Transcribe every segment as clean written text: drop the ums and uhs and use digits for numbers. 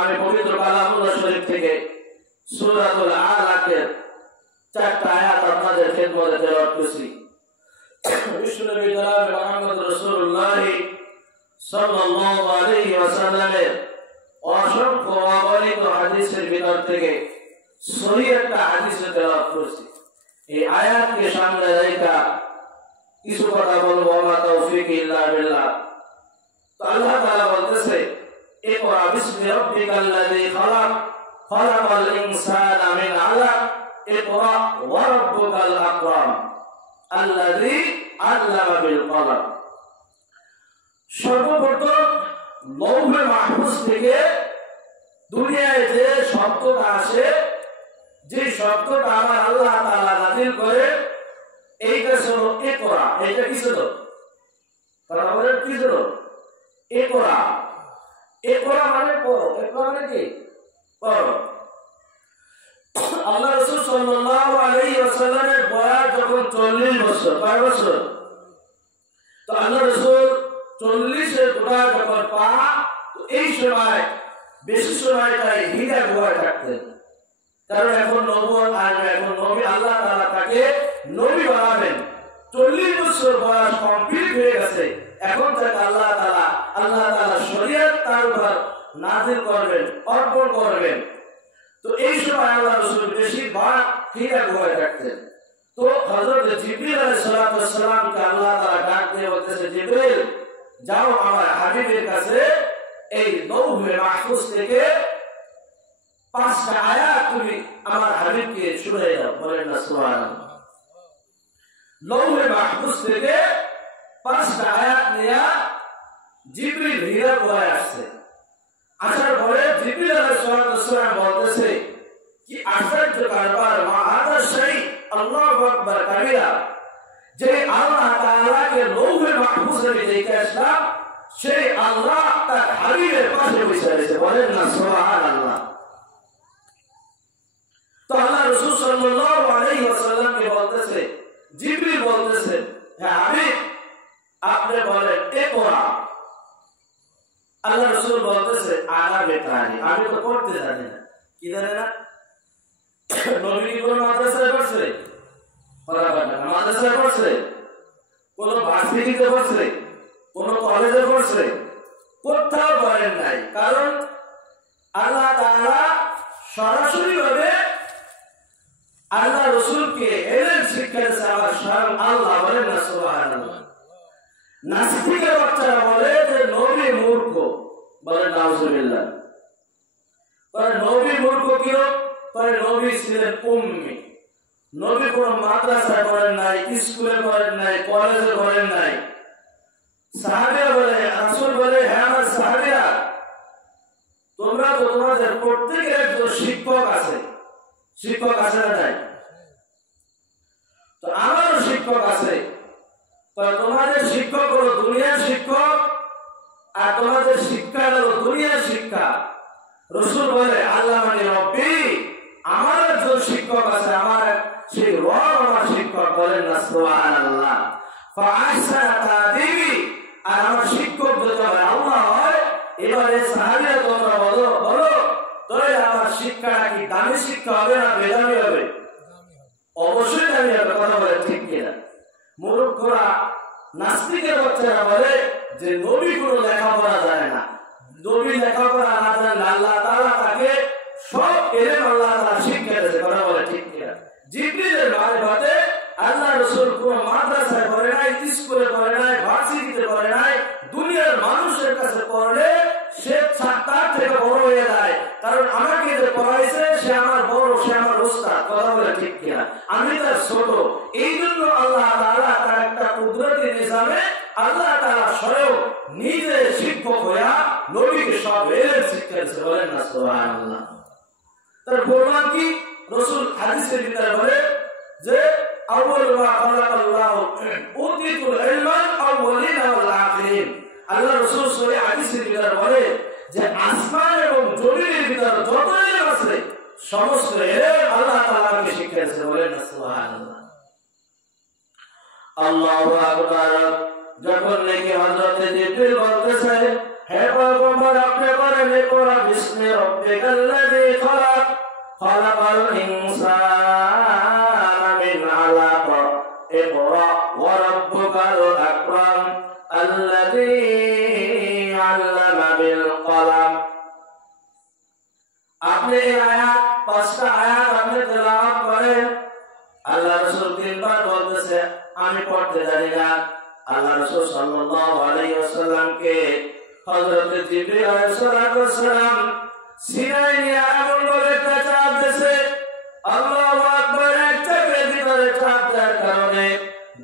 আমি পবিত্র কালামুল্লাহ শরীফ থেকে সূরাতুল আলাকের 4টা আয়াত আপনাদের খেদমতে তেলাওয়াত করছি। বিশ্বনবী জনাব মুহাম্মদ রাসূলুল্লাহ সাল্লাল্লাহু আলাইহি ওয়াসাল্লামের অসংখ্য অগণিত হাদিসের ভিতর থেকে সহিহ একটা হাদিস তেলাওয়াত করছি। এই আয়াতকে সামনে রেখে কিছু কথা বলবো। মা তৌফিক ইল্লা বিল্লাহ। তো আল্লাহ তাআলা বলতেছে, ইকরা বিসমি রাব্বিকাল্লাযী খালাক খালাকাল ইনসানা মিন আলাক ইকরা ওয়া রাব্বুকাল আকরাম আল্লাযী আল্লামা বিল কলম। সর্বপ্রথম লৌহে মাহফুজ থেকে দুনিয়ায় যে শব্দটা আসে, যে শব্দটা আমার আল্লাহ তাআলা নাযিল করে, এইটা ছিল ইকরা। এটা কি ছিল? বরাবর কি ছিল? ইকরা। ইকরা মানে পড়ো। ইকরা মানে কি? পড়ো। আল্লাহ রাসূল সাল্লাল্লাহু আলাইহি ওয়াসাল্লামের বয়স যখন 40 বছর, কয় বছর? তো আল্লাহ রাসূল 40 এর গোটা যখন পা, তো এই সময় বেশি সময়টাই হীরা গুহায় থাকতেন। কারণ এখন নবুয়ত আসবে, এখন নবী আল্লাহ তাআলা তাকে নবী বানাবেন। 40 বছর বয়স কমপ্লিট হয়ে গেছে, এখন থেকে আল্লাহ তাআলা শরীয়ত তার উপর নাযিল করবেন, অর্পণ করবেন। তো এই সময় আল্লাহ রাসূল বেশিরভাগ হীরা গুহায় থাকতেন। তো হযরত জিবরিল আলাইহিস সালামকে আল্লাহ তাআলা ডাক দিয়ে বলতেছে, জিবরিল যাও আমার হাবিবের কাছে এই লৌহে মাহফুজ থেকে 5টা আয়াত তুমি আমার হাবিবকে শুনিয়ে দাও। বলেন না সুবহানাল্লাহ। লৌহে মাহফুজ থেকে 5টা আয়াত নিয়ে জিবরিল হীরা গুহায় আসছে। আসার পরে জিবরিল আলাইহিস সালাম বলতেছে কি আশ্চর্য কারবার, মা হাযা শাই, আল্লাহু আকবার কাবীরা। যে আল্লাহ তাআলাকে লৌহে মাহফুজে রেখে আসলাম, সেই আল্লাহ তার হাবিবের পাশে বসে আছে। বলেন না সুবহানাল্লাহ। তো আল্লাহ রাসূল সাল্লাল্লাহু আলাইহি ওয়াসাল্লামকে বলতেছে, জিবরিল বলতেছে, হে হাবিব আপনি বলেন ইকরা। আল্লাহ রাসূল বলতেছে, আনা বেতারি, আমি তো পড়তে জানি না। কি জানে না? নবী কোন মাদ্রাসায় পড়ছে? মাদ্রাসায় পড়ছে? কোন ভার্সিটিতে পড়ছে? কোন কলেজে পড়ছে? কোথাও পড়েন নাই। কারণ আল্লাহ তাআলা সরাসরি ভাবে আল্লাহ রাসূলকে ইলম শিক্ষা দিয়েছে আমার স্বয়ং আল্লাহ। বলেন না সুবহানাল্লাহ। নাস্তিকের বাচ্চারা বলে যে নবী মূর্খ। বলেন নাউজুবিল্লাহ। পরে নবী মূর্খ কি? পরে নবী ছিলেন উম্মি। নবী কোন মাদ্রাসায় পড়েন নাই, স্কুলে পড়েন নাই, কলেজে পড়েন নাই। সাহাবীরা বলে, রাসূল বলে, হ্যাঁ আমার সাহাবীরা, তোমরা তো তোমাদের প্রত্যেকের একজন শিক্ষক আছে। শিক্ষক আছে না নাই? তো আমারও শিক্ষক আছে। তোমাদের শিক্ষক হলো দুনিয়ার শিক্ষক, আর তোমাদের শিক্ষা হলো দুনিয়ার শিক্ষা। রাসূল বলে, আল্লাহ মানে রব্বি, আমার একজন শিক্ষক আছে, আমার সেই রব আমার শিক্ষক। বলেন না সুবহানাল্লাহ। ফাআহসানা তা'দীবি, আর আমার শিক্ষক যদি আল্লাহ হয়, এবারে সাহাবীরা তোমরা বলো তাহলে আমার শিক্ষাটা কি দামি শিক্ষা হবে না বেদামি হবে? অবশ্যই দামি হবে। কথা বলে ঠিক কিনা? মূর্খরা নাস্তিকের বাচ্চারা বলে যে নবী কোনো লেখাপড়া জানে না। নবী লেখাপড়া না জানলে আল্লাহ তাআলা তাকে সব ইলম আল্লাহ তাআলা শিক্ষা দিয়েছে। কথা বলে ঠিক কিনা? জিবরিলের মারিফাতে আল্লাহ রাসূল কোন মাদ্রাসায় পড়ে নাই, স্কুলে পড়ে নাই, ভার্সিটিতে পড়ে নাই। দুনিয়ার মানুষের কাছে পড়লে সে তার থেকে বড় হয়ে যায়। কারণ আমাকে যে পড়াইছে সে আমার বড়, সে আমার ওস্তাদ। কথা বলে ঠিক কিনা? আমি তার ছোট। এই জন্য আল্লাহ তাআলা তার একটা কুদরতি নিজামে আল্লাহ তাআলা স্বয়ং নিজে শিক্ষক হইয়া নবীকে সব ইলম শিক্ষা দিয়েছে। বলেন না সুবহানাল্লাহ। তার প্রমাণ কি? রাসূল হাদিসের ভিতরে বলে যে আউয়ালু মা খালাকাল্লাহু উতিতুল ইলমান আউয়ালিনা ওয়াল আখিরিন। আল্লাহ রাসূল সহিহ হাদিসের ভিতরে বলে যে আসমান এবং জমিনের ভিতরে যত ইলম আছে সমস্ত ইলম আল্লাহ তাআলাকে শিক্ষা দিয়েছে। বলেন না সুবহানাল্লাহ। আল্লাহু আকবার। যখন নাকি হযরত জিবরিল বলতেছে, হে পয়গম্বর আপনি বলেন ইকরা বিসমি রাব্বিকাল্লাযী খলাক খলাকাল ইনসানা মিন আলাক ইকরা ওয়া রাব্বুকাল আকরাম আল্লাযী আল্লামা বিল কলম। আপনি এই আয়াত, 5টা আয়াত আপনি তেলাওয়াত করেন। আল্লাহ রাসূল 3বার বলতেছে আমি পড়তে জানি না। আল্লাহ রাসূল সাল্লাল্লাহু আলাইহি ওয়াসাল্লামকে হযরত জিবরিল আলাইহিস সালাম সিনাই নিয়ে এমন ভাবে একটা চাপ দিয়েছে, আল্লাহু আকবার, একটা ভিতরে চাপ দেওয়ার কারণে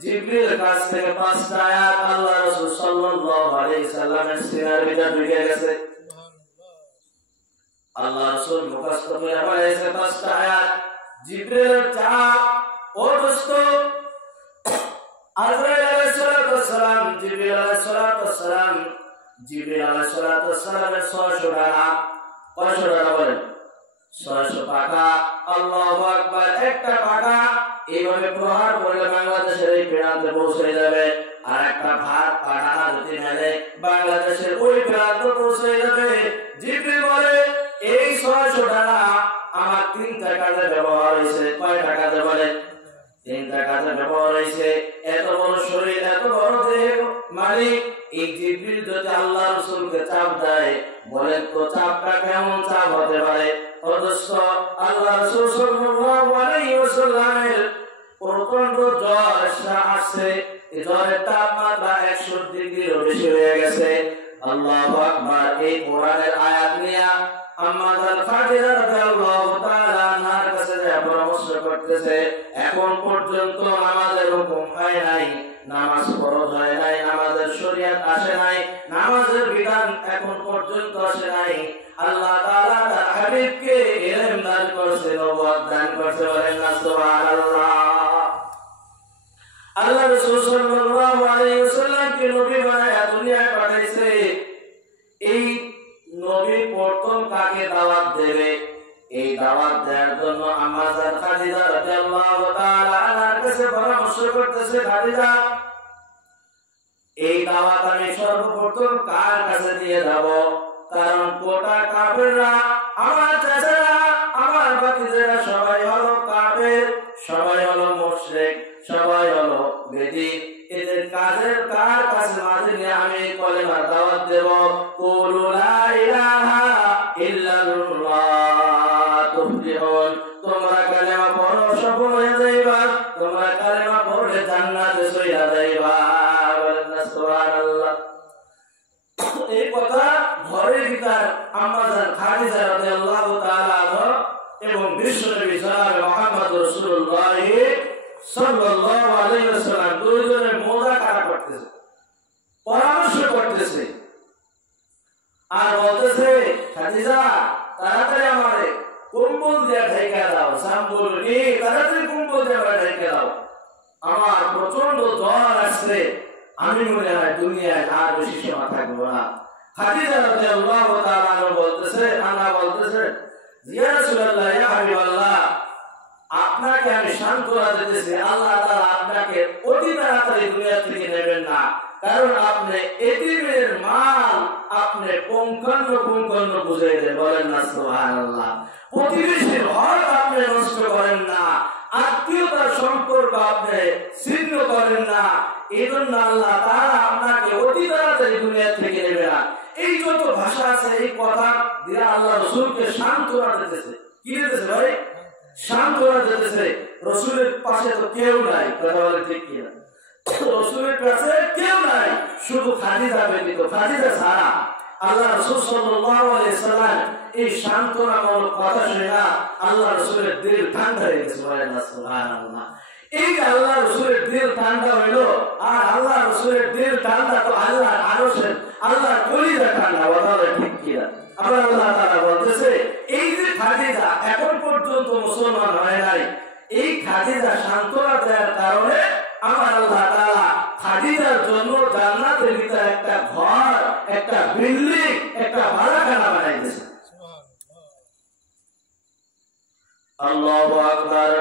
জিবরিলের কাছ থেকে 5টা আয়াত আল্লাহ রাসূল সাল্লাল্লাহু আলাইহি সাল্লামের সিনার ভিতরে ঢুকে গেছে। আল্লাহ রাসূল মুখস্থ করে পড়েছে 5টা আয়াত। জিবরিলের চাপ, ও দোস্ত, আজরাইল আলাইহিস সালাম, জিবরিল আলাইহিস সালাম, জিবরিল আলাইহিস সালামের 600 ডানা, কয়শো ডানা বলেন? 600 পাখা। আল্লাহু আকবার, একটা পাখা এইভাবে প্রহার করলে বাংলাদেশের এই প্রান্তে পৌঁছে যাবে, আর একটা ভাত পাখা যদি মেলে বাংলাদেশের ওই প্রান্তে পৌঁছে যাবে। জিবরিল বলে এই 600 ডানা আমার 3টা কাজে ব্যবহার হয়েছে। কয়টা কাজে বলেন? 3টা কাজে ব্যবহার হয়েছে। এত বড় শরীর, এত বড় দেহ মালিক এই জিবরিল যদি আল্লাহ রাসূলকে চাপ দেয়, বলেন তো চাপটা কেমন চাপ হতে পারে? অথচ আল্লাহ রাসূল সাল্লাল্লাহু আলাইহি ওয়াসাল্লামের প্রচন্ড জ্বর আসছে, এই জ্বরের তাপমাত্রা 100 ডিগ্রিরও বেশি হয়ে গেছে। আল্লাহু আকবার। এই কোরআনের আয়াত নিয়ে আম্মা জান খাদিজা রাদিয়াল্লাহু তাআলা আনহার কাছে পরামর্শ করতেছে, এখন পর্যন্ত নামাজের হুকুম হয় নাই, নামাজ ফরজ হয় নাই, নামাজের শরীয়ত আসে নাই, নামাজের বিধান এখন পর্যন্ত আসে নাই। আল্লাহ তাআলা তার হাবিবকে ইলম দান করেছে, নবুয়ত দান করেছে, বলেন না সুবহানাল্লাহ। আল্লাহ রাসূল সাল্লাল্লাহু আলাইহি ওয়াসাল্লামকে নবী বানায়া দুনিয়ায় পাঠাইছে। এই নবী প্রথম কাকে দাওয়াত দেবে? এই দাওয়াত দেওয়ার জন্য আম্মা জান খাদিজা রাদিয়াল্লাহু তাআলা আনহার কাছে পরামর্শ করতেছে, খাদিজা এই দাওয়াত আমি সর্বপ্রথম কার কাছে দিয়ে যাব? কারণ গোটা কাফেররা, আমার চাচারা, আমার ভাতিজারা সবাই হলো কাফের, সবাই হলো মুশরিক, সবাই হলো বেদীন। এদের কাজের কার কাছে মাঝে আমি কলেমার দাওয়াত দেব? কুলু লা ইলাহা ইল্লাল্লাহ তুফলিহুন। তোমরা কালেমা পড়ো সফল হয়ে যাইবা, তোমরা কালেমা পড়লে জান্নাতে চইলা যাইবা, বলেন না সুবহানাল্লাহ। এই কথা ঘরের ভিতর আম্মা জান খাদিজা রাদিয়াল্লাহু তাআলা আনহা এবং বিশ্বনবী জনাব মুহাম্মদ রাসূলুল্লাহ সাল্লাল্লাহু আলাইহি ওয়াসাল্লাম দুইজনে মুযাকারা করতেছে, পরামর্শ করতেছে, আর বলতেছে, খাদিজা তাড়াতাড়ি আমারে কম্বল দিয়ে ঢেকে দাও, সাম্বুলনি তাড়াতাড়ি কম্বল দিয়ে ঢেকে দাও, আমার প্রচন্ড জ্বর আসছে, আমি মনে হয় দুনিয়ায় আর বেশি সময় থাকবো না। খাদিজা রাদিয়াল্লাহু তাআলা বলতেছে, আনা বলতেছে, ইয়া রাসূলুল্লাহ, ইয়া হাবিবাল্লাহ, আপনাকে আমি সান্ত্বনা দিতেছি, আল্লাহ তাআলা আপনাকে অতি তাড়াতাড়ি দুনিয়া থেকে নেবেন না, কারণ আপনি এতিমের মাল আপনি পুঙ্খানুপুঙ্খ বুঝিয়ে দেন, বলেন না সুবহানাল্লাহ। প্রতিবেশীর হক আপনি নষ্ট করেন না, আত্মীয়তার সম্পর্ক আপনি ছিন্ন করেন না, এই জন্য আল্লাহ তাআলা আপনাকে অতি তাড়াতাড়ি দুনিয়া থেকে নেবে না। এই যত ভাষা আছে, এই কথা দিয়ে আল্লাহ রাসূলকে সান্ত্বনা দিতেছে। কি দিতেছে ভাই? সান্ত্বনা দিতেছে। রাসূলের পাশে তো কেউ নাই, কথা বলে ঠিক কিনা? রাসূলের কাছে কেউ নাই, শুধু খাদিজা ব্যতীত, খাদিজা ছাড়া। আল্লাহ রাসূল সাল্লাল্লাহু আলাইহি সাল্লাম এই সান্ত্বনামূলক কথা শুনে আল্লাহ রাসূলের দিল ঠান্ডা হয়ে গেছে, বলেন না সুবহানাল্লাহ। এই যে আল্লাহ রাসূলের দিল ঠান্ডা হইলো, আর আল্লাহ রাসূলের দিল ঠান্ডা তো আল্লাহর আরশের, আল্লাহর কলিজা ঠান্ডা, কথা বলে ঠিক কিনা? আবার আল্লাহ তাআলা বলতেছে, এই যে খাদিজা এখন পর্যন্ত মুসলমান হয় নাই, এই খাদিজা সান্ত্বনা দেওয়ার কারণে আমার আল্লাহ তাআলা খাদিজার জন্য জান্নাতের ভিতরে একটা ঘর, একটা বিল্ডিং, একটা বালাখানা বানাই দিয়েছে। আল্লাহু আকবার।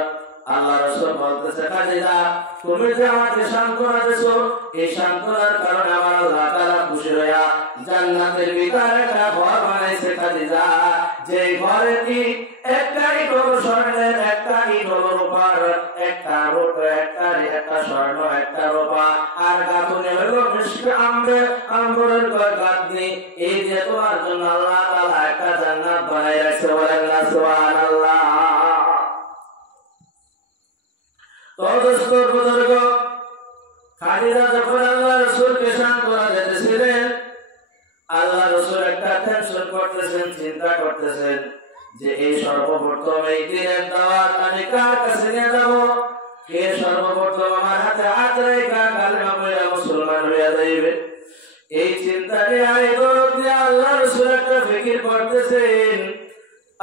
আল্লাহ রাসূল বলতেছে খাদিজা তুমি যে আমাকে সান্ত্বনা দিছো এই সান্ত্বনার কারণে আমার আল্লাহ তাআলা খুশি হইয়া জান্নাতের ভিতরে একটা ঘর বানাইছে খাদিজা যে ঘরে কি একটা ইট হলো স্বর্ণের একটা ইট হলো রূপার একটা স্বর্ণ একটা রূপা আর গাঁথুনি হলো মিশক আম্বরের গাঁথনি এই যে তোমার জন্য আল্লাহ তাআলা একটা জান্নাত বানাই রাখছে বলেন না সুবহানাল্লাহ। তো দোস্ত বুজুর্গ খাদিজা যখন আল্লাহ রাসূলকে সান্ত্বনা দিতেছিলেন আল্লাহ রাসূল একটা টেনশন করতেছেন চিন্তা করতেছেন যে এই সর্বপ্রথম এই দিনের দাওয়াত আমি কার কাছে নিয়ে যাব কে সর্বপ্রথম আমার হাতে হাত রেখে কালেমা পড়ে মুসলমান হয়ে যাইবে এই চিন্তা নিয়ে আর দৌড় দিয়ে আল্লাহ রাসূল একটা ফিকির করতেছেন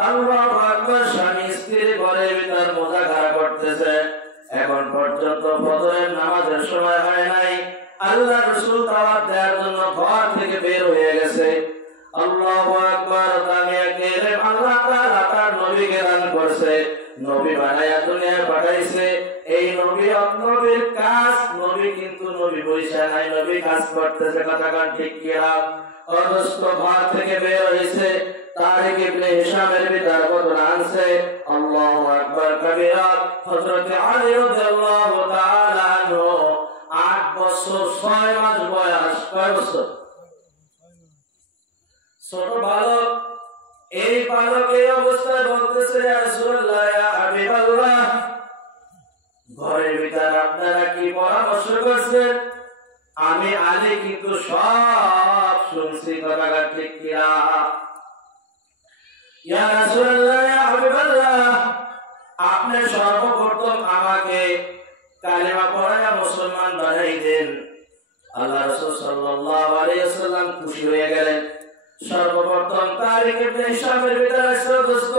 আল্লাহু আকবার স্বামী স্ত্রীর ঘরের ভিতর মুজাকারা করতেছে এখন পর্যন্ত ফজরের নামাজের সময় হয় নাই আল্লাহ রাসূল দাওয়াত দেওয়ার জন্য ঘর থেকে বের হয়ে গেছে আল্লাহু আকবার তামিয়াকে আল্লাহ তাআলা তার নবীকে দান করছে নবী বানায়া দুনিয়ায় পাঠাইছে এই নবী নবীর কাজ নবী কিন্তু নবী বইসা নাই নবী কাজ করতেছে কথা কান ঠিক কিয়া অদস্ত ঘর থেকে বের হইছে তারিক ইবনে হিশামের ভিতর ঘটনা আনছে আল্লাহু আকবার কবীরা হযরত আলী রাদিয়াল্লাহু তাআলা আনহু 8 বছর 6 মাস বয়স কয় বছর ছোট বালক এই বালক এই অবস্থায় বলতেছে ইয়া রাসূলুল্লাহ ইয়া হাবিবাল্লাহ ঘরের ভিতর আপনারা কি পরামর্শ করছেন আমি আলী কিন্তু সব শুনছি কথা ঠিক কিয়া ইয়া রাসূলুল্লাহ ইয়া হাবিবাল্লাহ আপনি সর্বপ্রথম আমাকে কালেমা পড়ায়া মুসলমান বানাই দেন আল্লাহ রাসূল সাল্লাল্লাহু আলাইহি ওয়াসাল্লাম খুশি হয়ে গেলেন সর্বপ্রথম তারিক ইবনে হিশামের ভিতরে দোস্ত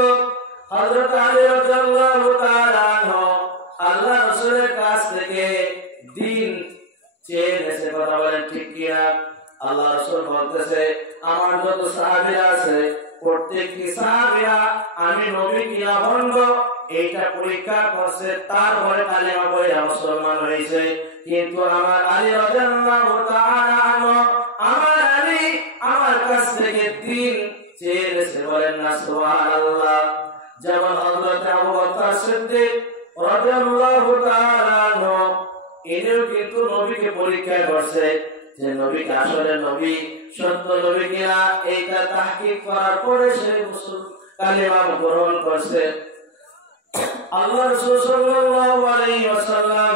হযরত আলী রাদিয়াল্লাহু তাআলা আনহু আল্লাহ রাসূলের কাছ থেকে দিন চেয়ে নেছে কথা বলেন ঠিক কিনা আল্লাহ রাসূল বলতেছে আমার যত সাহাবীরা আছে প্রত্যেকটি সাহাবীরা আমি নবী কিনা ভণ্ড এইটা পরীক্ষা করছে তারপরে কালেমা পড়ে মুসলমান হয়েছে কিন্তু আমার আলী রাদিয়াল্লাহু তাআলা আনহু আমার আলী আমার কাছ থেকে দিন চেয়ে নেছে বলেন না সুবহানাল্লাহ যেমন হযরত আবু বকর সিদ্দিক রাদিয়াল্লাহু তাআলা আনহু ইনিও কিন্তু নবীকে পরীক্ষা করছে যে নবী আসলে নবী সত্য নবী কিনা এইটা তাহকিক করার পরে সে কালেমা গ্রহণ করছে আল্লাহ রাসূল সাল্লাল্লাহু আলাইহি ওয়াসাল্লাম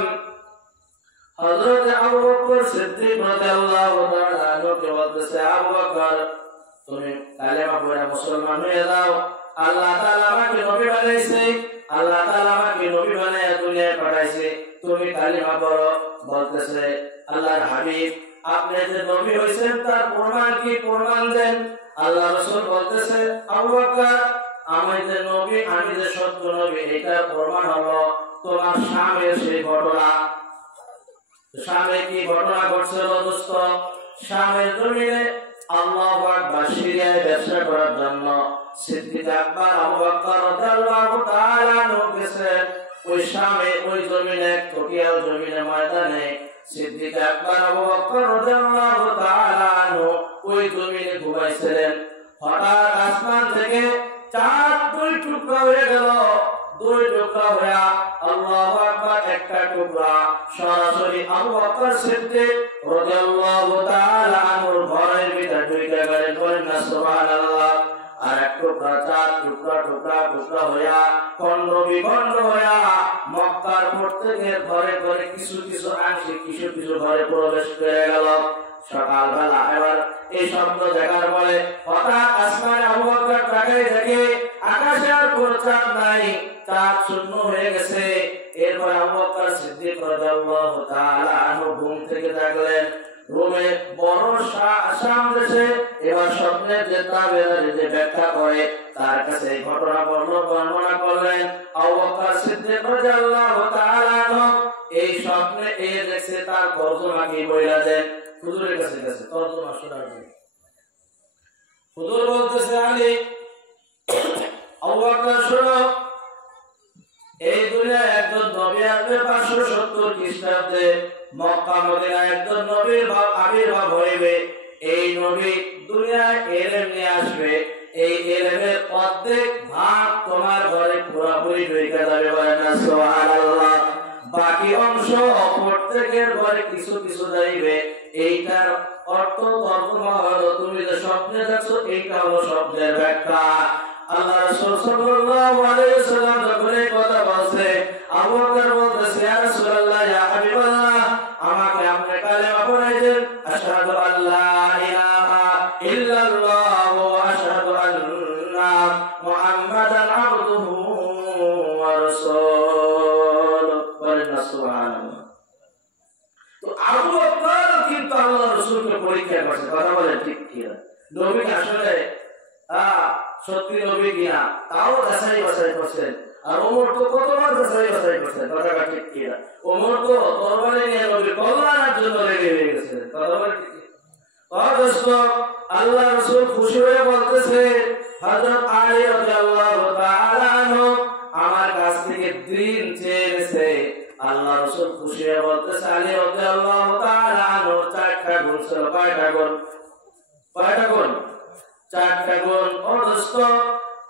হযরত আবু বকর সিদ্দিক রাদিয়াল্লাহু তাআলা আনহুকে বলতেছে আবু বকর তুমি কালেমা পড়ে মুসলমান হয়ে যাও আল্লাহ তাআলা আমাকে নবী বানাইছে আল্লাহ তাআলা আমাকে নবী বানায়া দুনিয়ায় পাঠাইছে তুমি কালেমা পড়ো বলতেছে আল্লাহর হাবিব আপনি যে নবী হইছেন তার প্রমাণ কি প্রমাণ দেন আল্লাহ রাসূল বলতেছে আবু বকর আমি যে নবী আমি যে সত্য নবী এটা প্রমাণ হলো তোমার শামের সেই ঘটনা শামে কি ঘটনা ঘটছিল দোস্ত শামের জমিনে আল্লাহু আকবার সিরিয়ায় ব্যবসা করার জন্য সিদ্দিক আকবর আবু বকর রাদিয়াল্লাহু তাআলা আনহু গেছেন ওই শামে ওই জমিনে তকিয়াল জমিনে ময়দানে সিদ্দিক আকবর আবু বকর রাদিয়াল্লাহু তাআলা আনহু ওই জমিনে ঘুমাইছিলেন হঠাৎ আসমান থেকে চাঁদ দুই টুকরা হয়ে গেল দুই টুকরা হয়ে আল্লাহু আকবার একটা টুকরা সরাসরি আবু বকর সিদ্দিক রাদিয়াল্লাহু তাআলা আনহুর ঘরের ভিতর ঢুকে গেলেন বলেন না সুবহানাল্লাহ আর এক টুকরা চার টুকরা টুকরা টুকরা হইয়া খণ্ড বিখণ্ড হইয়া মক্কার প্রত্যেকের ঘরে ঘরে কিছু কিছু অংশে কিছু কিছু ঘরে প্রবেশ করে গেল সকালবেলা এবার এই শব্দ দেখার পরে হঠাৎ আসমানে আবু বকর তাকায় দেখে আকাশে আর কোনো চাঁদ নাই চাঁদ শূন্য হয়ে গেছে এরপর আবু বকর সিদ্দিক রাদিয়াল্লাহু তাআলা আনহু ঘুম থেকে জাগলেন রোমে বড় শাম দেশে এবার স্বপ্নের যে তাবেঈন যে ব্যাখ্যা করে তার কাছে এই ঘটনা বর্ণনা করলেন আবু বকর সিদ্দিক রাদিয়াল্লাহু তাআলা আনহু এই স্বপ্নে দেখছে তার তরজমা কি বইলা দেন হুজুরের কাছে গেছে তরজমা শোনার জন্য হুজুর বলতেছে আলী আবু বকর শোনো এই দুনিয়ায় একজন নবী আর 570 খ্রিস্টাব্দে মক্কা মদিনায় একজন নবীর আবির্ভাব হইবে। এই নবী দুনিয়ায় এলেম নিয়ে আসবে। এই এলেমের অর্ধেক ভাগ তোমার ঘরে পুরোপুরি ঢুকে যাবে, বলেন না সুবহানাল্লাহ। বাকি অংশ প্রত্যেকের ঘরে কিছু কিছু যাইবে। এইটার অর্থ তর্জমা হলো, তুমি যে স্বপ্নে দেখছো এইটা হলো স্বপ্নের ব্যাখ্যা। আল্লাহ রাসূল সাল্লাল্লাহু আলাইহি ওয়াসাল্লাম যখন এই কথা বলছে, আবু বকর বলতেছে, ইয়া রাসূলুল্লাহ, ইয়া হাবিবাল্লাহ, আমাকে আপনি কালেমা পড়াই দেন, আশহাদু আল্লা ইলাহা ইল্লাল্লাহ ওয়া আশহাদু আন্না মুহাম্মাদান আবদুহু ওয়া রাসূলুহু, বলেন না সুবহানাল্লাহ। তো আবু বকর কিন্তু আল্লাহ রাসূলকে পরীক্ষা করছে, কথা বলেন ঠিক কিনা? নবী আসলে সত্যি নবী কিনা তাও যাচাই বাছাই করছেন। আর ওমর তো কতবার যাচাই বাছাই করছেন, কথাটা ঠিক কিনা? ওমর তো তরবারি নিয়ে নবীর কল্যাণের জন্য লেগে গেছেন, কথা বলেন ঠিক কিনা? আল্লাহ রাসূল খুশি হয়ে বলতেছে, হযরত আলী রাদিয়াল্লাহু তাআলা আনহু আমার কাছ থেকে দিন চেয়েছে। আল্লাহ রাসূল খুশি হয়ে বলতেছে, আলী রাদিয়াল্লাহু তাআলা আনহু 4টা গুণ ছিল। কয়টা গুণ? চারটা গুণ। ও দোস্ত,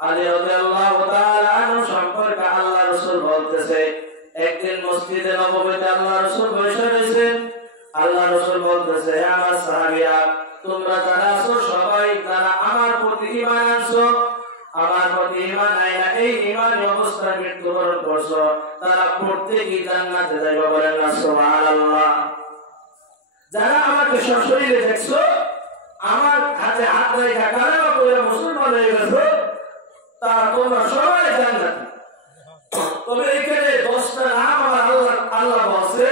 আলী রাদিয়াল্লাহু তাআলা আনহু সম্পর্কে আল্লাহ রাসূল বলতেছে, একদিন মসজিদে নববীতে আল্লাহ রাসূল বসে রয়েছেন। আল্লাহ রাসূল বলতেছে, হে আমার সাহাবীরা, তোমরা যারা আছো সবাই যারা আমার প্রতি ঈমান আনছো, আমার প্রতি ঈমান আইনা এই ঈমানের অবস্থায় মৃত্যুবরণ করছো, তারা প্রত্যেকই জান্নাতে যাবে, বলেন না সুবহানাল্লাহ। যারা আমাকে সশরীরে দেখছো, আমার হাতে হাত রেখে কালেমা পড়ে মুসলমান হয়ে গেছো, তারা তোমরা সবাই জান্নাতি। তবে এখানে 10টা নাম আমার আল্লাহ বলছে,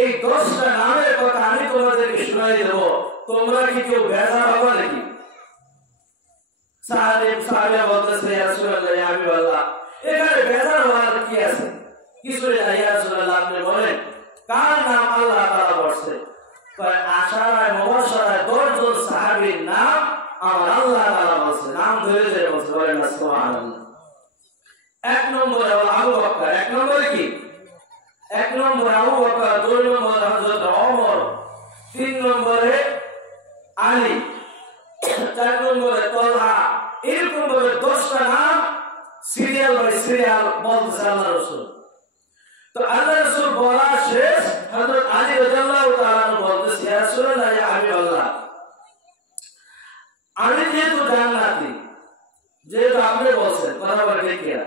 এই 10টা নামের কথা আমি তোমাদেরকে শুনাই দেব, তোমরা কি কেউ বেজার হবে নাকি? সাহাবীরা বলতেছে, ইয়া রাসূলুল্লাহ, ইয়া হাবিবাল্লাহ, এখানে বেজার হওয়ার কি আছে? কিছুই না, ইয়া রাসূলুল্লাহ, আপনি বলেন কার নাম আল্লাহ তাআলা বলছে? আশারায় মুবাশশারায় 10 জন সাহাবীর নাম আমার আল্লাহ তাআলা বলছে, নাম ধরে ধরে বলছে, বলেন না সুবহানাল্লাহ। 1 নম্বরে আবু বকর। 1 নম্বরে কি? 1 নম্বরে আবু বকর, 2 নম্বরে হযরত ওমর, 3 নম্বরে আলী, 4 নম্বরে তালহা। এরকম ভাবে 10টা নাম সিরিয়াল বাই সিরিয়াল বলতেছে আল্লাহ রাসূল। তো আল্লাহ রাসূল বলা শেষ, হযরত আলী রাদিয়াল্লাহু তাআলা বলতেছে, ইয়া রাসূলুল্লাহ, ইয়া হাবিবাল্লাহ, আমি যেহেতু জান্নাতি, যেহেতু আপনি বলছেন, কথা বলে ঠিক কিনা?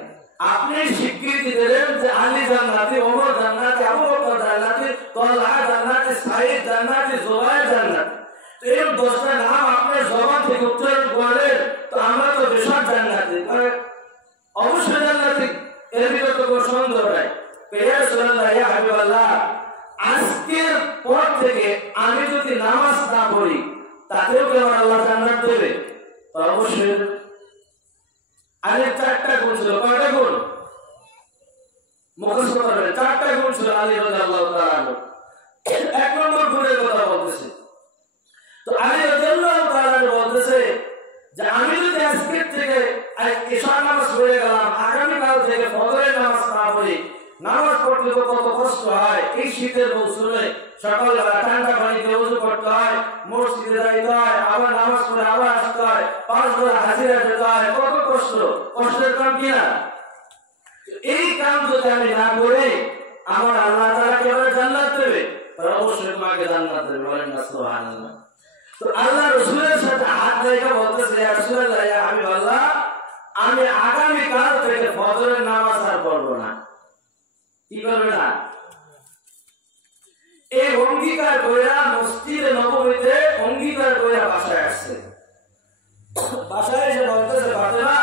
আপনি স্বীকৃতি দিলেন যে আলী জান্নাতি, ওমর জান্নাতি, আবু বকর জান্নাতি, তালহা জান্নাতি, সাঈদ জান্নাতি, জুবায়ের জান্নাতি। তো এই 10টা নাম আপনি জবান থেকে উচ্চারণ করলেন, তো আমরা তো বেশক জান্নাতি, মানে অবশ্যই জান্নাতি, এর ভিতরে তো কোনো সন্দেহ নাই। ইয়া রাসূলুল্লাহ, ইয়া হাবিবাল্লাহ, আজকের পর থেকে আমি যদি নামাজ না পড়ি তাতেও কি আমার আল্লাহ জান্নাত দেবে? অবশ্যই। আলীর 4টা গুণ ছিল। কয়টা গুণ? মুখস্থ করবেন। 4টা গুণ ছিল আলী রাদিয়াল্লাহু তাআলা। 1 নম্বর গুণের কথা বলতেছে। তো আলী রাদিয়াল্লাহু তাআলা বলতেছে যে আমি যদি আজকের থেকে ঈশার নামাজ পড়ে গেলাম, আগামী কাল থেকে ফজরের নামাজ না পড়ি, নামাজ পড়তে তো কত কষ্ট হয়। এই শীতের মৌসুমে সকালবেলা ঠান্ডা পানিতে ওযু করতে হয়, মসজিদে যাইতে হয়, আবার নামাজ পড়ে আবার আসতে হয়, 5 বেলা হাজিরা দিতে হয়, কত কষ্ট। কষ্টের কাম কিনা? এই কাম যদি আমি না করি, আমার আল্লাহ তাআলা কি আমাকে জান্নাত দেবে? অবশ্যই তোমাকে জান্নাত দেবে, বলেন না সুবহানাল্লাহ। তো আল্লাহ রাসূলের সাথে হাত রেখে বলতেছে, ইয়া রাসূলুল্লাহ, ইয়া হাবিবাল্লাহ, আমি আগামী কাল থেকে ফজরের নামাজ আর পড়ব না। কি করবে না? এই অঙ্গীকার কইরা মসজিদে নববীতে অঙ্গীকার কইরা বাসায় আসছে। বাসায় এসে বলতেছে, ফাতেমা,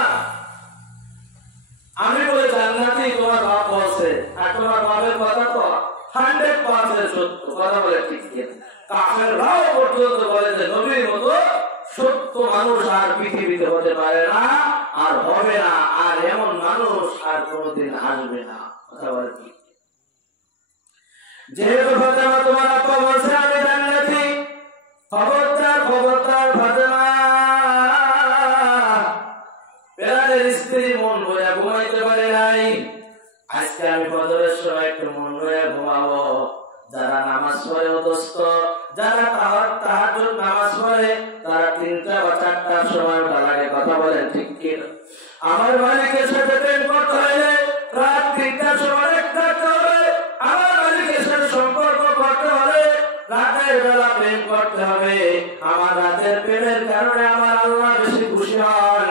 আমি বলে জান্নাতি, তোমার বাপ বলছে, আর তোমার বাপের কথা তো 100% সত্য, কথা বলে ঠিক কিনা? কাফেররাও পর্যন্ত বলে যে নবীর মতো সত্য মানুষ আর পৃথিবীতে হতে পারে না, আর হবে না, আর এমন মানুষ আর কোনোদিন আসবে না, কথা বলে ঠিক। যেহেতু ফাতেমা তোমার আব্বা বলছে আমি জান্নাতি, খবরদার খবরদার ফাতেমা, বেলালের স্ত্রী মন ভরে ঘুমাইতে পারে নাই। আজকে আমি ফজরের সময় একটু মন রয়ে ঘুমাবো। যারা নামাজ পড়ে অদস্ত, যারা তাহাজ্জুদ নামাজ পড়ে, তারা 3টা বা 4টার সময় ওঠা লাগে। কথা বলেন ঠিক কি? আমার মালিকের সাথে প্রেম করতে হলে রাত 3টার সময় থাকতে হবে। আমার মালিকের সাথে সম্পর্ক করতে হলে রাতের বেলা প্রেম করতে হবে। আমার রাতের প্রেমের কারণে আমার আল্লাহ বেশি খুশি হন।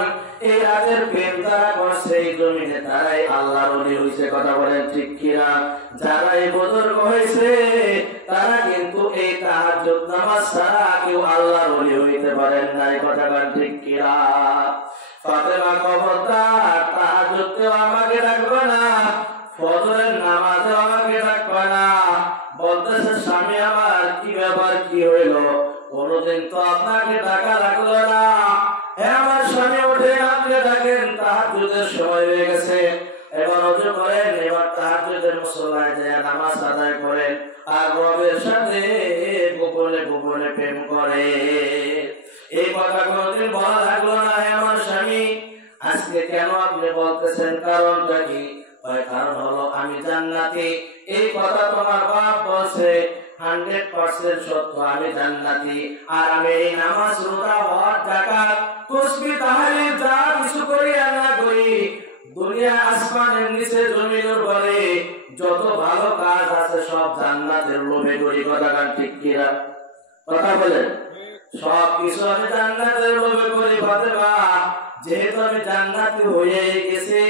এই রাতের প্রেম তারা করছে, এই জমিনে তারাই আল্লাহর ওলি হয়েছে। কথা বলেন ঠিক কিনা? যারা এই বুজুর্গ হয়েছে তারা কিন্তু এই তাহাজ্জুদ নামাজ ছাড়া কেউ আল্লাহর ওলি হইতে পারেন নাই। কথা বলেন ঠিক কিনা? ফাতেমা খবরদার, তাহাজ্জুদেও আমাকে ডাকবে না, ফজরের নামাজেও আমাকে ডাকবে না। বলতেছে স্বামী আমার কি ব্যাপার, কি হইল? কোনদিন তো আপনাকে ডাকা লাগলো না। আমার স্বামী ওঠে, আপনি ডাকেন, তাহাজ্জুদের সময় হয়ে গেছে, এবার ওযু করেন, এবার তাহাজ্জুদের মুসল্লায় যায় নামাজ আদায় করেন, আর রবের সাথে গোপনে গোপনে প্রেম করে। এই কথা কোনদিন বলা লাগলো না। আমার স্বামী আজকে কেন আপনি বলতেছেন, কারণটা কি? কারণ হলো আমি জান্নাতি। এই কথা তোমার বাপ বলছে, 100% সত্য। আমি জান্নাতি, আর আমি এই নামাজ, রোজা, হজ, যাকাত, তাসবিহ, তাহলিল যা কিছু করি আর না করি, দুনিয়া আসমানের নিচে জমিনের উপরে যত ভালো কাজ আছে সব জান্নাতের লোভে করি। কথা ঠিক কিনা? কথা বলেন। সব কিছু আমি জান্নাতের লোভে করি। ফাতেমা, যেহেতু আমি জান্নাতি হয়ে গেছি,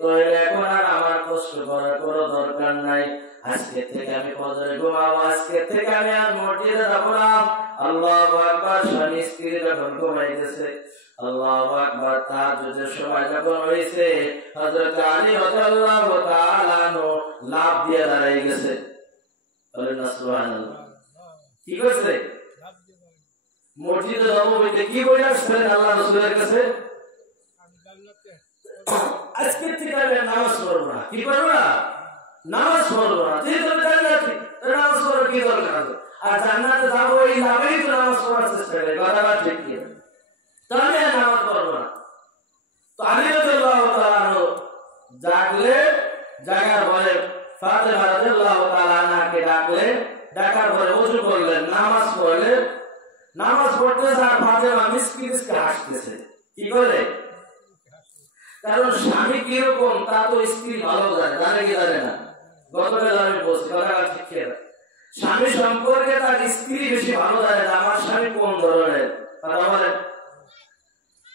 তো এখন আর আমার কষ্ট করার কোনো দরকার নাই। আজকে থেকে আমি ফজরে ঘুমাবো, আজকে থেকে আমি আর মসজিদে যাবো না। আল্লাহু আকবার। স্বামী স্ত্রী যখন ঘুমাইতেছে, আল্লাহু আকবার, তাহাজ্জুদের সময় যখন হয়েছে, হযরত আলী রাদিয়াল্লাহু তাআলা আনহু লাফ দিয়ে দাঁড়িয়ে গেছে। বলেন না সুবহানাল্লাহ। কি করছে? মসজিদে যাবো বলতে কি বলে আসছেন আল্লাহ রাসূলের কাছে? আজকে থেকে আমি নামাজ পড়বো না। কি করবো না? নামাজ পড়বো না। যেহেতু জান্নাতি, নামাজ পড়ার কি দরকার আছে? আর জান্নাতে যাবো এই লাভেই তো নামাজ পড়ার চেষ্টা করে। কথাটা ঠিক কি? তাহলে নামাজ পড়বো না। তো আলী রাদিয়াল্লাহু তাআলা আনহু জাগলে, জাগার পরে ফাতেমা রাদিয়াল্লাহু তাআলা আনহাকে ডাকলেন, ডাকার পরে ওযু করলেন, নামাজ পড়লেন। নামাজ পড়তেছে আর ফাতেমা মিসকি মিসকি হাসতেছে। কি করে? কারণ স্বামী কিরকম তা তো স্ত্রী ভালো জানে। জানে কি জানে না? গতকাল আমি বলছি, কথাটা ঠিক কি? স্বামী সম্পর্কে তার স্ত্রী বেশি ভালো জানে আমার স্বামী কোন ধরনের। কথা বলেন।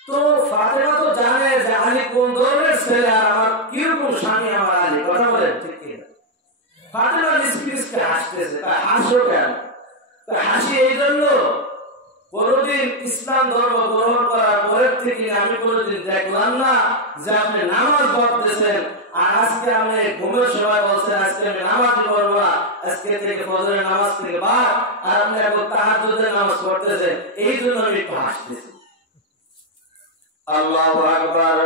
তো ফাতেমা তো জানে যে আলী কোন ধরনের ছেলে, আর আমার কিরকম স্বামী আমার আলী। কথা বলেন ঠিক কি? ফাতেমা মিসকি মিসকি হাসতেছে। হাসো কেন? হাসি এই জন্য, কোনদিন ইসলাম ধর্ম গ্রহণ করার পরের থেকে আমি কোনদিন দেখলাম না যে আপনি নামাজ পড়তেছেন, আর আজকে আপনি ঘুমের সময় বলছেন আজকে আমি নামাজ পড়বো না, আজকে থেকে ফজরের নামাজ থেকে বাদ, আর আপনি এখন তাহাজ্জুদের নামাজ পড়তেছেন। এই জন্য আমি একটু হাসতেছি। আল্লাহু আকবার।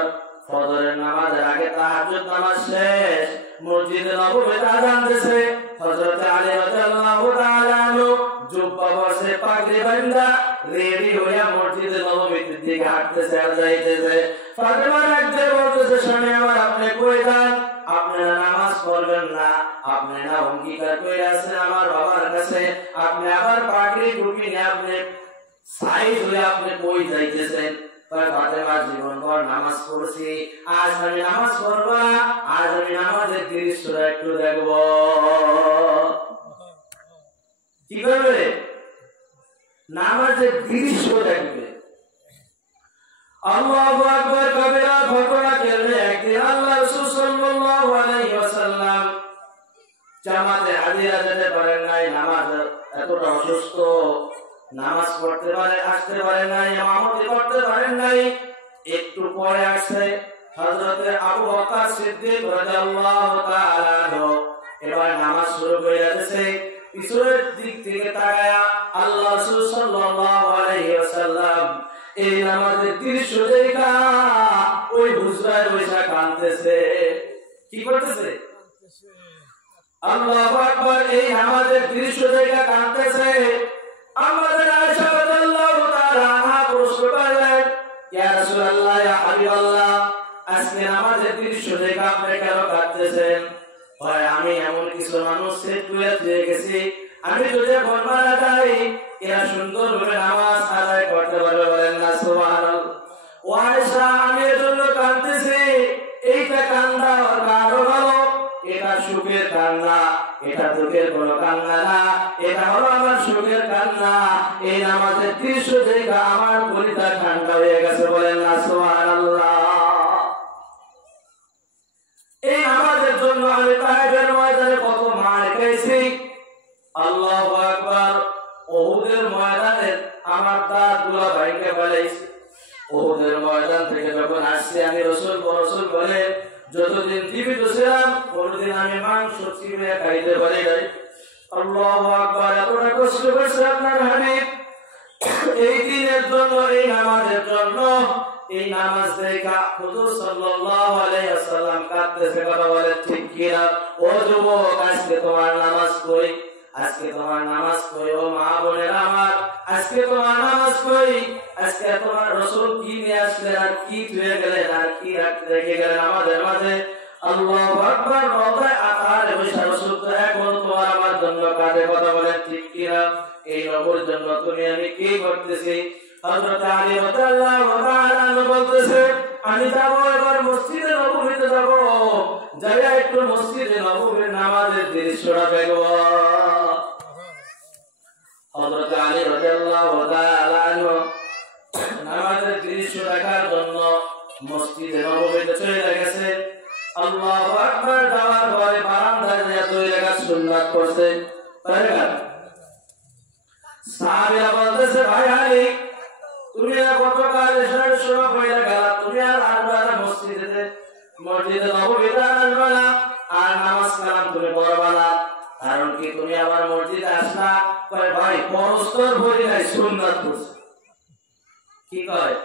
ফজরের নামাজের আগে তাহাজ্জুদ নামাজ শেষ, মসজিদে নববীতে আযান দিয়েছে। হযরত আলী রাদিয়াল্লাহু তাআলা আনহু জুব্বা পরছে, পাগড়ি বাঁধা রেডি হইয়া মসজিদে নববীতে দিকে হাঁটতেছে আর যাইতেছে। ফাতেমা ডাকতে বলতেছে, স্বামী আমার আপনি কই যান? আপনি নামাজ পড়বেন না, আপনি না অঙ্গীকার করে আছেন আমার বাবার কাছে, আপনি আবার পাগড়ি টুপি নিয়ে আপনি সাইজ হয়ে আপনি কই যাইতেছেন? ফাতেমা জীবনভর নামাজ পড়ছি, আজ আমি নামাজ পড়বো না, আজ আমি নামাজের দৃশ্যটা একটু দেখবো। কি করবে? নামাজের দৃশ্য দেখবে। আল্লাহু আকবার কবিরা। ঘটনা কেমনে? একদিন আল্লাহ রাসূল সাল্লাল্লাহু আলাইহি ওয়াসাল্লাম জামাতে হাজিরা যেতে পারেন নাই, নামাজ এতটা অসুস্থ, নামাজ পড়তে পারে আসতে পারে নাই, ইমামতি করতে পারেন নাই। একটু পরে আসছে হযরত আবু বকর সিদ্দিক রাদিয়াল্লাহু তাআলা আনহু। এবার নামাজ শুরু করে দিয়েছে। পিছনের দিক থেকে তাকায়া আল্লাহ রাসূল সাল্লাল্লাহু আলাইহি ওয়াসাল্লাম এই নামাজের দৃশ্য দেখা ওই হুজরায় বসে কাঁদতেছে। কি করতেছে? আল্লাহু আকবার। এই নামাজের দৃশ্য দেখা কাঁদতেছে। আমাদের আয়েশা রাদিয়াল্লাহু তাআলা আনহা প্রশ্ন করলেন, ইয়া রাসূলুল্লাহ, ইয়া হাবিবাল্লাহ, আজকে নামাজের দৃশ্য দেখে আপনি কেন কাঁদতেছেন? ভাই আমি এমন কিছু মানুষ সেট করে গেছি, আমি যদি এখন মারা যাই এরা সুন্দরভাবে নামাজ আদায় করতে পারবে, বলেন না সুবহানাল্লাহ। ও আয়েশা, আমি এর জন্য কাঁদতেছি। এইটা কান্না কারো ভালো, এটা সুখের কান্না, এটা দুঃখের কোনো কান্না না, এটা হলো আমার সুখের কান্না। এই নামাজের দৃশ্য দেখে আমার কলিজা ঠান্ডা হয়ে গেছে, বলেন না সুবহানাল্লাহ। এই নামাজের জন্য আমি তায়েফের ময়দানে কত মার খেয়েছি, আল্লাহু আকবার। উহুদের ময়দানে আমার দাঁতগুলো ভেঙে ফেলেছি। উহুদের ময়দান থেকে যখন আসছি আমি রাসূল বলে যতদিন জীবিত ছিলাম কোনদিন আমি মাংস চিবিয়ে খাইতে পারি নাই। আল্লাহু আকবার, এতটা কষ্ট করছে আপনার হাবিব এই দিনের জন্য, এই নামাজের জন্য। এই নামাজ দেখা হুজুর সাল্লাল্লাহু আলাইহি ওয়াসাল্লাম কাঁদতেছে, কথা বলে ঠিক কিনা? ও যুবক, আজকে তোমার নামাজ কই? আজকে তোমার নামাজ কই? ও মা বোনেরা আমার, আজকে তোমার নামাজ কই? আজকে তোমার রাসূল কি নিয়ে আসলেন আর কি ধুয়ে গেলেন আর কি রেখে গেলেন আমাদের মাঝে? আল্লাহু আকবার। রওজায় আকারে বসে রাসূল তো এখন তোমার আমার জন্য কাঁদে, কথা বলে ঠিক কিনা? এই নবুর জন্য তুমি আমি কি করতেছি? হযরত আলী রাদিয়াল্লাহু তাআলা বলতেছে, আমি যাব এবার মসজিদে নববীতে যাব, যাই একটু মসজিদে নববীর নামাজের দৃশ্যটা দেখব। হযরত আলী রাদিয়াল্লাহু তাআলা নামাজের দৃশ্য দেখার জন্য মসজিদে নববীতে চলে গেছে। আল্লাহু আকবার। যাওয়ার পরে বারান্দায় যে দুই রাকাত সুন্নাত করছে, তাই না? সাহাবীরা বলতেছে, ভাই আলী, তুমি গতকাল এশার সময় পয়লা গেলা, তুমি আর আসবে না মসজিদে নববীতে আসবে না, আর নামাজ কালাম তুমি পড়বা না, কারণ কি তুমি আমার মসজিদে আসলা? কয় ভাই ফরজ তো পড়ি নাই, সুন্নাত পড়ছি। কি কয়?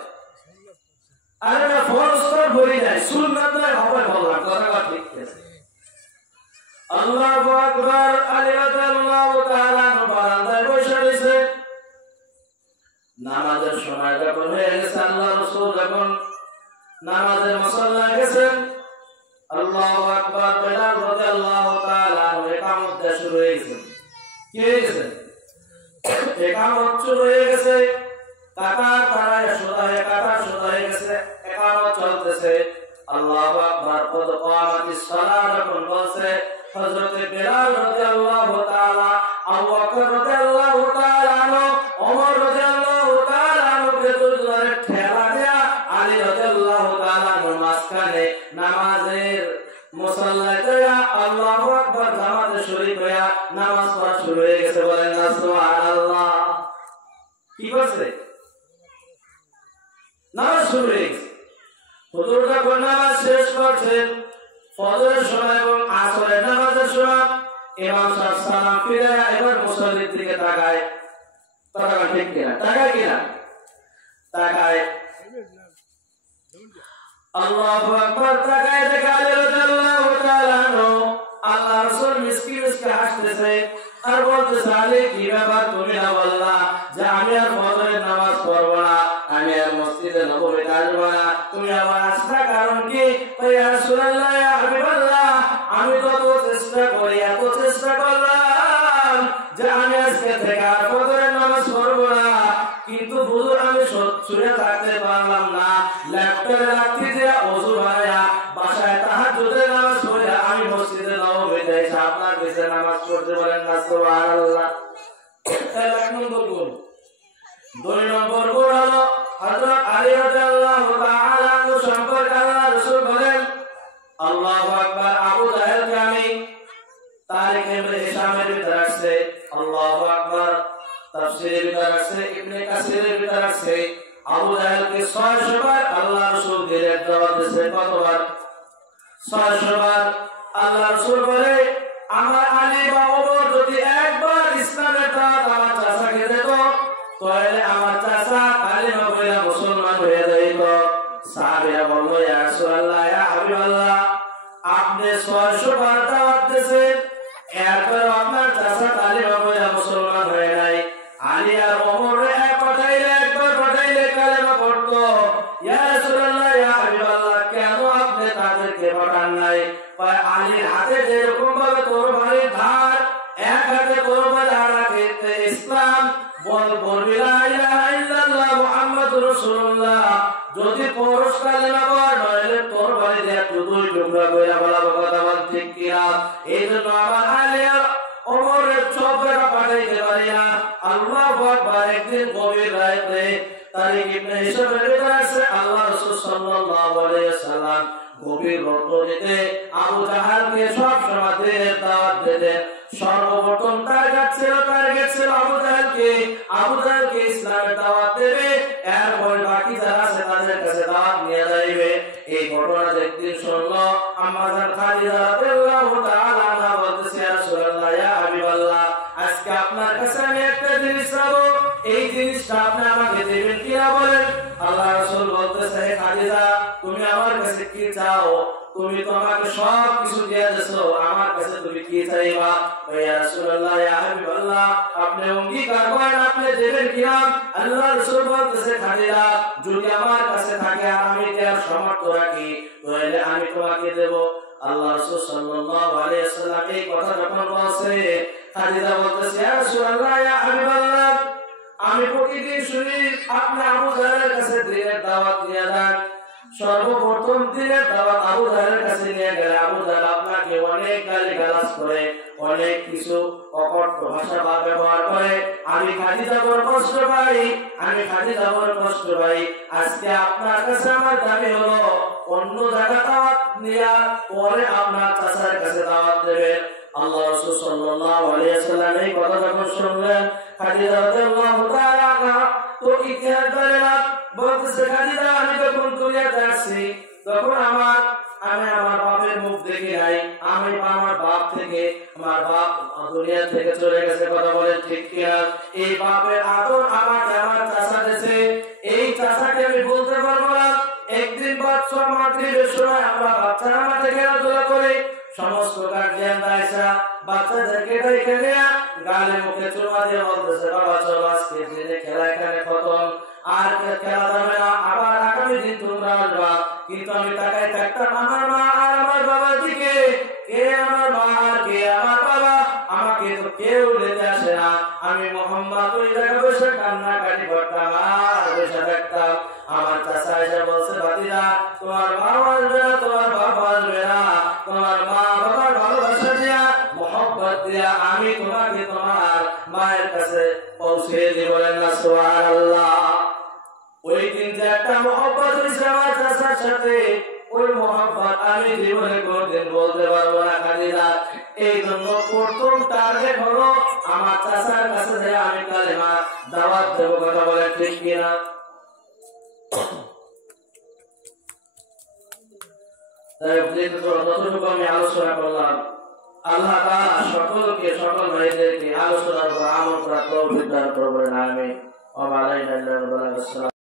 আরে না, ফরজ তো পড়ি নাই, সুন্নাত নয়, হবে বললাম, কথা ঠিক আছে। আল্লাহু আকবার। আলী রাদিয়াল্লাহু তাআলা বারান্দায় বসে রয়েছে। নামাজের সময় যখন হয়ে গেছে, আল্লাহ রাসূল যখন নামাজের মুসাল্লায় গেছেন, আল্লাহু আকবার। বেলাল রাদিয়াল্লাহু তাআলা ইকামত দেওয়া শুরু হয়ে গেছে। কি হয়ে গেছে? ইকামত শুরু হয়ে গেছে। কাতার তারায় সোজা হয়ে গেছে, ইকামত চলতেছে। আল্লাহু আকবার। কদ কামাতিস সালাত যখন বলছে, হযরত বেলাল রাদিয়াল্লাহু তাআলা, আবু বকর রাদিয়াল্লাহু তাআলা, ওমর রাদিয়াল্লাহু তাআলা বেদুরে ঠেলা দেয়া আলী রাদিয়াল্লাহু তাআলা মাঝখানে নামাজের মুসাল্লায় দেয়া আল্লাহু আকবার জামাতে শরীক হইয়া নামাজ পড়া শুরু হয়ে গেছে, বলেন না সুবহানাল্লাহ। কি করছে? নামাজ শুরু হয়ে গেছে। হুজুর যখন নামাজ শেষ করছেন, ফজরের সময় এবং আসরের নামাজের সময়, ইমাম সাহেব সালাম ফিরে এবার মুসাল্লির দিকে তাকায়। কথা ঠিক কিনা? তাকায় কিনা? তাকায়। আল্লাহু আকবার। তাকায় দেখে আলী রাদিয়াল্লাহু তাআলা আল্লাহ রাসূল মিসকি মিসকি হাসতেছে আর বলতেছে, আলী কি ব্যাপার? তুমি না বললা যে আমি আর ফজরের নামাজ পড়বো না, আমি আর মসজিদে নববীতে আসবো না, তুমি আবার আসলা, কারণ কি? ইয়া রাসূলুল্লাহ, ইয়া হাবিবাল্লাহ, আমি তো এত চেষ্টা করলাম যে আমি আজকে থেকে আর ফজরের নামাজ পড়বো না, কিন্তু হুজুর আমি শুয়ে থাকতে পারলাম না। ল্যাপটপে রাখতে যে ওযু বানায়া বাসায় তাহাজ্জুদের নামাজ পড়ে আমি মসজিদে নববীতে এসে আপনার পিছনে নামাজ পড়তে, বলেন না সুবহানাল্লাহ। তাহলে এক নম্বর গুণ। দুই নম্বর গুণ হলো হযরত আলী রাদিয়াল্লাহু তাআলা সম্পর্কে আল্লাহ রাসূল বলেন, আল্লাহু আকবার। আবু জাহেলকে আমি তারিখ ইবনে হিশামের ভিতরে আসছে, আল্লাহু আকবার, তাফসীরের ভিতরে আসছে, ইবনে কাসিরের ভিতরে আসছে, আবু জাহেলকে 600 বার আল্লাহ রাসূল দিলের জবাব দিয়েছে। কতবার? 600 বার। আল্লাহ রাসূল বলে, আমার আলী বা ওমর যদি একবার ইসলামের দাওয়াত আমার চাচাকে দিত, তাহলে আমার চাচা কালিমা পড়ে মুসলমান হয়ে যাইত। সাহাবীরা বলল, ইয়া রাসূলুল্লাহ, ইয়া হাবিবাল্লাহ, আপনি 600 বার দাওয়াত দিয়েছেন, এরপর আপনার চাচা কালিমা পড়ে মুসলমান হয়ে নাই। আলী আর ওমর একবার পাঠাইলে কালিমা পড়তো। ইয়া রাসূলুল্লাহ, ইয়া হাবিবাল্লাহ, কেন আলীকে পাঠান নাই। আলীর হাতে যেরকম ভাবে তরবারির ধার, এক হাতে তরবারি আর হাতে ইসলাম, বলবি লা ইলাহা ইল্লাল্লাহ মুহাম্মাদুর রাসূলুল্লাহ, যদি পরশ কালেমা পড় নইলে তরবারি দিয়ে দুই টুকরা কইরা বলাবো, কথা বল ঠিক কিনা? এইজন্য আমার আলী ওমরের চোখেরা পাঠাইতে পারি না। আল্লাহু আকবার। একদিন গভীর রাতে তারিখ ইবনে হিসাবের ভিতরে আছে আল্লাহ রাসূল সাল্লাল্লাহু আলাইহি ওয়াসাল্লাম গভীর রজনীতে আবু জাহালকে সব সময় দিনের দাওয়াত দিতেন। সর্বপ্রথম টার্গেট ছিল আবু জাহালকে ইসলামের দাওয়াত দেবে, এরপর বাকি যারা আছে তাদের কাছে দাওয়াত নিয়ে যাইবে। এই ঘটনা একদিন শুনলো আম্মা জান খাদিজা রাদিয়াল্লাহু তাআলা আনহা বলতেছে, ইয়া রাসূলুল্লাহ, ইয়া হাবিবাল্লাহ, আজকে আপনার কাছে আমি একটা জিনিস চাবো, এই জিনিসটা আপনি আমাকে দেবেন কিনা বলেন? আল্লাহ রাসূল বলতেছে, হে খাদিজা, তুমি আমার কাছে কি চাও? তুমি তো আমাকে সব কিছু দিয়ে দিয়েছো, আমার কাছে তুমি কি চাইবা? ইয়া রাসূলুল্লাহ, ইয়া হাবিবাল্লাহ, আপনি অঙ্গীকার করেন আপনি দেবেন কিনা? আল্লাহ রাসূল বলতেছে, খাদিজা, যদি আমার কাছে থাকে আর আমি দেওয়ার সামর্থ্য রাখি তাহলে আমি তোমাকে দেব। আল্লাহ রাসূল সাল্লাল্লাহু আলাইহি ওয়াসাল্লাম এই কথা যখন বলছে, খাদিজা বলতেছে, ইয়া রাসূলুল্লাহ, ইয়া হাবিবাল্লাহ, আমি প্রতিদিন শুনি আপনি আবু জাহেলের কাছে দিনের দাওয়াত নিয়ে যান। সর্বপ্রথম দিনের দাওয়াত আবু জাহেলের কাছে নিয়ে গেলে আবু জাহেল আপনাকে অনেক গালিগালাজ করে, অনেক কিছু অকথ্য ভাষা ব্যবহার করে। আমি খাদিজা বড় কষ্ট পাই। আজকে আপনার কাছে আমার দাবি হলো অন্য জায়গা দাওয়াত নিয়ে পরে আপনার চাচার কাছে দাওয়াত দেবেন। আল্লাহ রাসূল সাল্লাল্লাহু আলাইহি ওয়াসাল্লাম এই কথা যখন শুনলেন, খাদিজা রাদিয়াল্লাহু তাআলা আনহা তো ইতিহাস জানে না, বলতেছে, খাদিজা, আমি যখন দুনিয়াতে আসছি তখন আমি আমার বাপের মুখ দেখি নাই, আমার বাপ দুনিয়া থেকে চলে গেছে, কথা বলে ঠিক কিনা? এই বাপের আদর আমাকে আমার চাচা দিয়েছে, এই চাচাকে আমি বলতে পারবো না। একদিন মাতৃত্বের সময় আমরা বাচ্চারা মাঠে খেলাধুলা করি, সমস্ত গার্জিয়ান আইসা বাচ্চাদেরকে ডেকে নিয়ে গালে মুখে চুমা দিয়ে বলতেছে, বাবা চলো আজকে দিনে খেলা এখানে খতম, আর খেলা যাবে না, আবার আগামী দিন তোমরা আসবা। কিন্তু আমি তাকাই থাকতাম আমার মা আর আমার বাবার দিকে, কে আমার মা আর কে আমার বাবা, আমাকে তো কেউ নিতে আসে না। আমি মোহাম্মদ ওই জায়গায় বসে কান্নাকাটি করতাম আর বসে থাকতাম। আমার চাচা এসে বলছে, ভাতিজা, তোমার মা আসবে না, তোমার বাবা আসবে না, তোমার মা বাবার ভালোবাসা দিয়া মোহব্বত দিয়া আমি তোমাকে তোমার মায়ের কাছে পৌঁছে দিব। বলেন না সুবহানাল্লাহ। ওই দিন যে একটা মোহব্বত হয়েছে আমার চাচার সাথে, ওই মোহব্বত আমি জীবনে কোনদিন বলতে পারবো না খাদিজা। এই জন্য প্রথম টার্গেট হলো আমার চাচার কাছে যে আমি কালেমা দাওয়াত দেব, কথা বলে ঠিক কিনা? যতটুকু আমি আলোচনা করলাম, আল্লাহ তাআলা সকলকে, সকল ভাইদেরকে আলোচনার উপর আমল করার তৌফিক দান করবেন। আমিন। ওয়া আলাইনা ইল্লা